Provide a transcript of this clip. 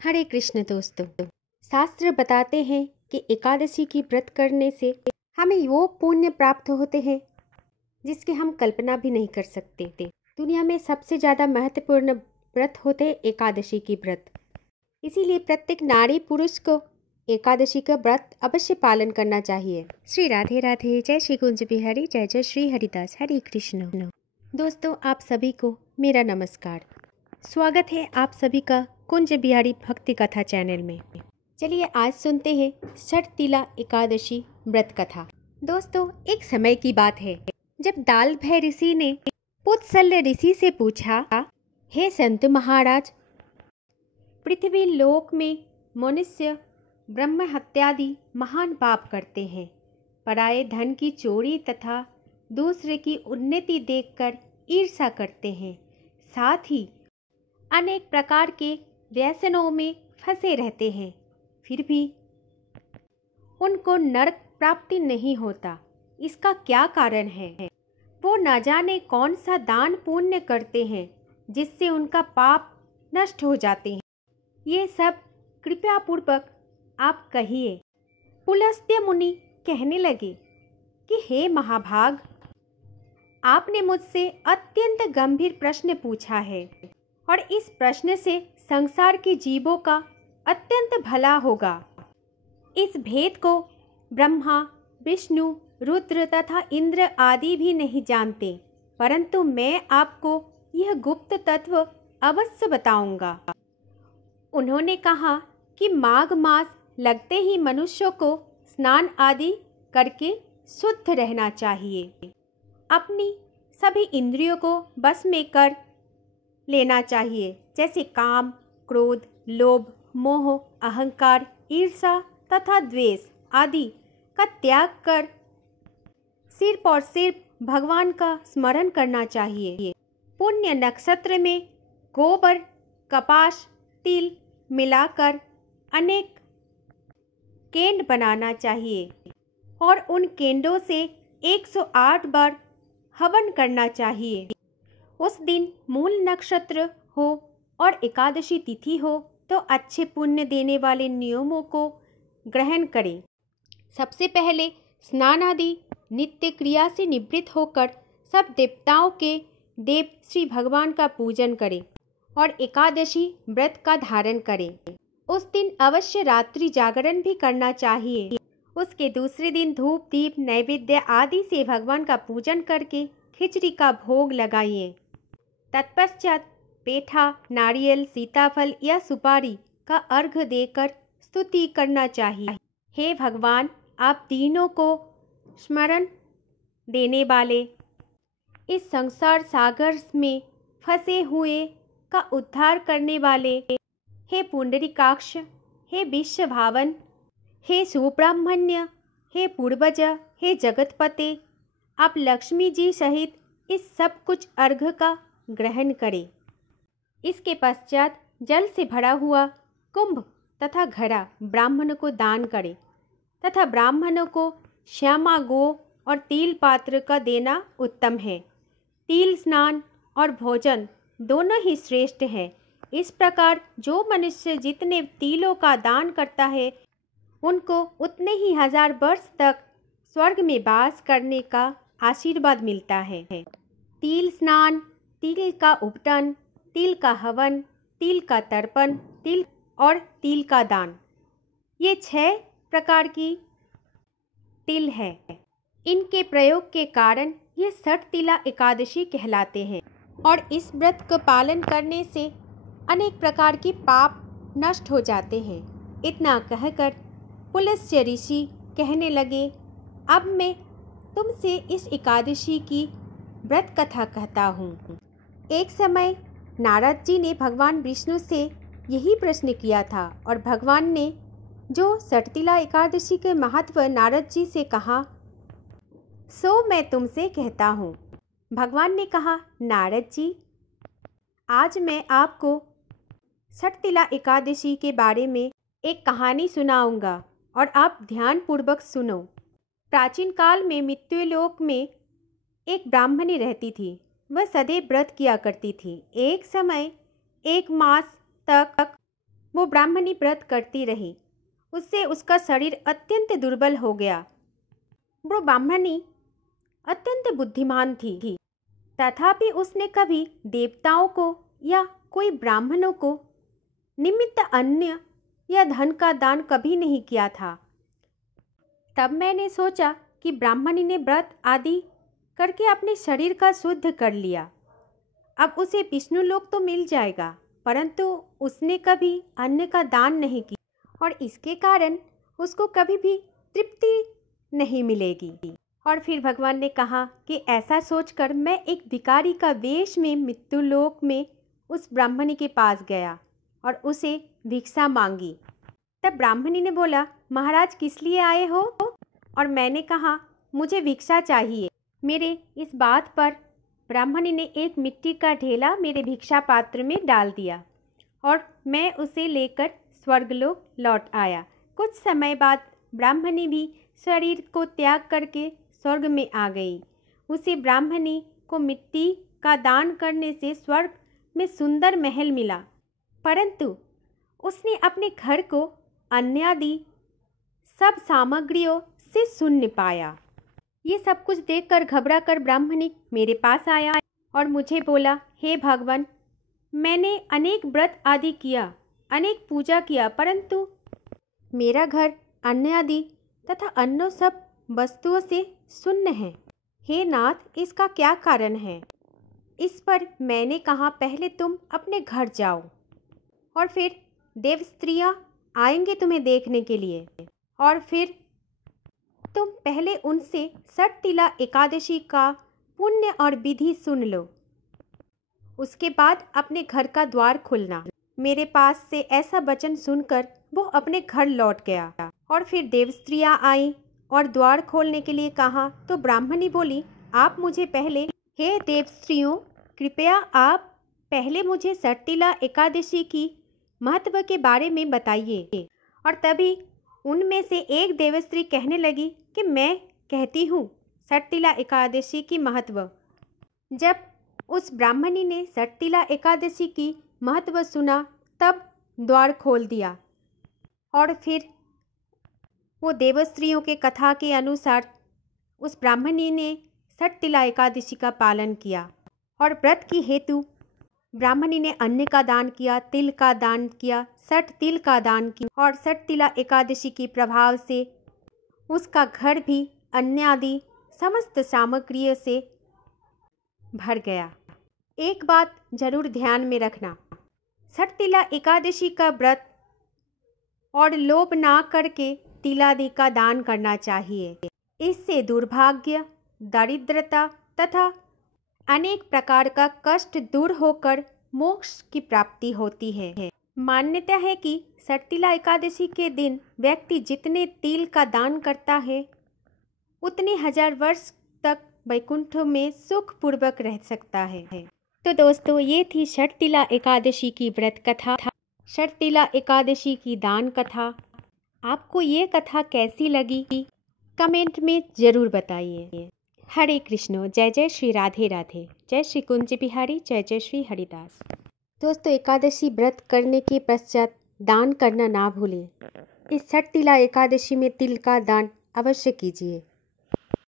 हरे कृष्ण दोस्तों। शास्त्र बताते हैं कि एकादशी की व्रत करने से हमें वो पुण्य प्राप्त होते हैं जिसकी हम कल्पना भी नहीं कर सकते। दुनिया में सबसे ज़्यादा महत्वपूर्ण व्रत होते हैं एकादशी की व्रत। इसीलिए प्रत्येक नारी पुरुष को एकादशी का व्रत अवश्य पालन करना चाहिए। श्री राधे राधे, जय श्री कुंज बिहारी, जय जय श्री हरिदास, हरे कृष्ण। दोस्तों, आप सभी को मेरा नमस्कार। स्वागत है आप सभी का कुंज बिहारी भक्ति कथा चैनल में। चलिए आज सुनते हैं षटतिला एकादशी व्रत कथा। दोस्तों, एक समय की बात है जब दालभय ऋषि ने पुत्सल्य ऋषि से पूछा, हे संत महाराज, पृथ्वी लोक में मनुष्य ब्रह्म हत्यादि महान पाप करते हैं। पराये धन की चोरी तथा दूसरे की उन्नति देखकर ईर्ष्या करते हैं। साथ ही अनेक प्रकार के व्यसनों में फंसे रहते हैं, फिर भी उनको नरक प्राप्ति नहीं होता। इसका क्या कारण है? वो न जाने कौन सा दान पुण्य करते हैं जिससे उनका पाप नष्ट हो जाते हैं। ये सब कृपया पूर्वक आप कहिए। पुलस्त्य मुनि कहने लगे कि हे महाभाग, आपने मुझसे अत्यंत गंभीर प्रश्न पूछा है और इस प्रश्न से संसार के जीवों का अत्यंत भला होगा। इस भेद को ब्रह्मा, विष्णु, रुद्र तथा इंद्र आदि भी नहीं जानते, परंतु मैं आपको यह गुप्त तत्व अवश्य बताऊंगा। उन्होंने कहा कि माघ मास लगते ही मनुष्यों को स्नान आदि करके शुद्ध रहना चाहिए। अपनी सभी इंद्रियों को बस में कर लेना चाहिए, जैसे काम, क्रोध, लोभ, मोह, अहंकार, ईर्ष्या तथा द्वेष आदि का त्याग कर सिर्फ और सिर्फ भगवान का स्मरण करना चाहिए। पुण्य नक्षत्र में गोबर, कपास, तिल मिलाकर अनेक केंड बनाना चाहिए और उन केंडों से 108 बार हवन करना चाहिए। उस दिन मूल नक्षत्र हो और एकादशी तिथि हो तो अच्छे पुण्य देने वाले नियमों को ग्रहण करें। सबसे पहले स्नान आदि नित्य क्रिया से निवृत्त होकर सब देवताओं के देव श्री भगवान का पूजन करें और एकादशी व्रत का धारण करें। उस दिन अवश्य रात्रि जागरण भी करना चाहिए। उसके दूसरे दिन धूप, दीप, नैवेद्य आदि से भगवान का पूजन करके खिचड़ी का भोग लगाइए। तत्पश्चात पेठा, नारियल, सीताफल या सुपारी का अर्घ्य देकर स्तुति करना चाहिए। हे भगवान, आप तीनों को स्मरण देने वाले, इस संसार सागर में फंसे हुए का उद्धार करने वाले, हे पुंडरीकाक्ष, हे विश्व भावन, हे सुब्रह्मण्य, हे पूर्वज, हे जगतपते, आप लक्ष्मी जी सहित इस सब कुछ अर्घ्य का ग्रहण करें। इसके पश्चात जल से भरा हुआ कुंभ तथा घड़ा ब्राह्मण को दान करें तथा ब्राह्मणों को श्यामा गो और तिल पात्र का देना उत्तम है। तिल स्नान और भोजन दोनों ही श्रेष्ठ है। इस प्रकार जो मनुष्य जितने तिलों का दान करता है उनको उतने ही 1000 वर्ष तक स्वर्ग में वास करने का आशीर्वाद मिलता है। तिल स्नान, तिल का उपटन, तिल का हवन, तिल का तर्पण, तिल और तिल का दान, ये 6 प्रकार की तिल है। इनके प्रयोग के कारण ये षटतिला एकादशी कहलाते हैं और इस व्रत को पालन करने से अनेक प्रकार के पाप नष्ट हो जाते हैं। इतना कहकर पुलस्त्य ऋषि कहने लगे, अब मैं तुमसे इस एकादशी की व्रत कथा कहता हूँ। एक समय नारद जी ने भगवान विष्णु से यही प्रश्न किया था और भगवान ने जो षटतिला एकादशी के महत्व नारद जी से कहा, सो मैं तुमसे कहता हूँ। भगवान ने कहा, नारद जी, आज मैं आपको षटतिला एकादशी के बारे में एक कहानी सुनाऊंगा और आप ध्यान पूर्वक सुनो। प्राचीन काल में मृत्युलोक में एक ब्राह्मणी रहती थी। वह सदैव व्रत किया करती थी। एक समय 1 मास तक वो ब्राह्मणी व्रत करती रही। उससे उसका शरीर अत्यंत दुर्बल हो गया। वो ब्राह्मणी अत्यंत बुद्धिमान थी, तथापि उसने कभी देवताओं को या कोई ब्राह्मणों को निमित्त अन्न या धन का दान कभी नहीं किया था। तब मैंने सोचा कि ब्राह्मणी ने व्रत आदि करके अपने शरीर का शुद्ध कर लिया, अब उसे विष्णु लोक तो मिल जाएगा, परंतु उसने कभी अन्न का दान नहीं किया और इसके कारण उसको कभी भी तृप्ति नहीं मिलेगी। और फिर भगवान ने कहा कि ऐसा सोचकर मैं एक भिखारी का वेश में मृत्युलोक में उस ब्राह्मणी के पास गया और उसे भिक्षा मांगी। तब ब्राह्मणी ने बोला, महाराज किस लिए आए हो? और मैंने कहा, मुझे भिक्षा चाहिए। मेरे इस बात पर ब्राह्मणी ने एक मिट्टी का ढेला मेरे भिक्षा पात्र में डाल दिया और मैं उसे लेकर स्वर्गलोक लौट आया। कुछ समय बाद ब्राह्मणी भी शरीर को त्याग करके स्वर्ग में आ गई। उसे ब्राह्मणी को मिट्टी का दान करने से स्वर्ग में सुंदर महल मिला, परंतु उसने अपने घर को अन्न आदि सब सामग्रियों से शून्य पाया। ये सब कुछ देखकर घबरा कर ब्राह्मणी मेरे पास आया और मुझे बोला, हे भगवान, मैंने अनेक व्रत आदि किया, अनेक पूजा किया, परंतु मेरा घर अन्न आदि तथा अन्य सब वस्तुओं से शून्य है। हे नाथ, इसका क्या कारण है? इस पर मैंने कहा, पहले तुम अपने घर जाओ और फिर देव स्त्रियाँ आएंगे तुम्हें देखने के लिए, और फिर तुम पहले उनसे षटतिला एकादशी का पुण्य और विधि सुन लो, उसके बाद अपने घर का द्वार खोलना। मेरे पास से ऐसा वचन सुनकर वो अपने घर लौट गया और फिर देव स्त्रियाँ आई और द्वार खोलने के लिए कहा तो ब्राह्मणी बोली, आप मुझे पहले, हे देव स्त्रियों, कृपया आप पहले मुझे षटतिला एकादशी की महत्व के बारे में बताइए। और तभी उनमें से एक देवस्त्री कहने लगी कि मैं कहती हूँ षटतिला एकादशी की महत्व। जब उस ब्राह्मणी ने षटतिला एकादशी की महत्व सुना तब द्वार खोल दिया और फिर वो देवस्त्रियों के कथा के अनुसार उस ब्राह्मणी ने षटतिला एकादशी का पालन किया और व्रत की हेतु ब्राह्मणी ने अन्न का दान किया, तिल का दान किया, 60 तिल का दान किया और षटतिला एकादशी के प्रभाव से उसका घर भी अन्न आदि समस्त सामग्रियों से भर गया। एक बात जरूर ध्यान में रखना, षटतिला एकादशी का व्रत और लोभ ना करके तिलादि का दान करना चाहिए। इससे दुर्भाग्य, दारिद्रता तथा अनेक प्रकार का कष्ट दूर होकर मोक्ष की प्राप्ति होती है। मान्यता है कि षटतिला एकादशी के दिन व्यक्ति जितने तिल का दान करता है उतने 1000 वर्ष तक वैकुंठ में सुखपूर्वक रह सकता है। तो दोस्तों, ये थी षटतिला एकादशी की व्रत कथा, षटतिला एकादशी की दान कथा। आपको ये कथा कैसी लगी कमेंट में ज़रूर बताइए। हरे कृष्ण, जय जय श्री राधे राधे, जय श्री कुंज बिहारी, जय जय श्री हरिदास। दोस्तों, एकादशी व्रत करने के पश्चात दान करना ना भूलें। इस षटतिला एकादशी में तिल का दान अवश्य कीजिए।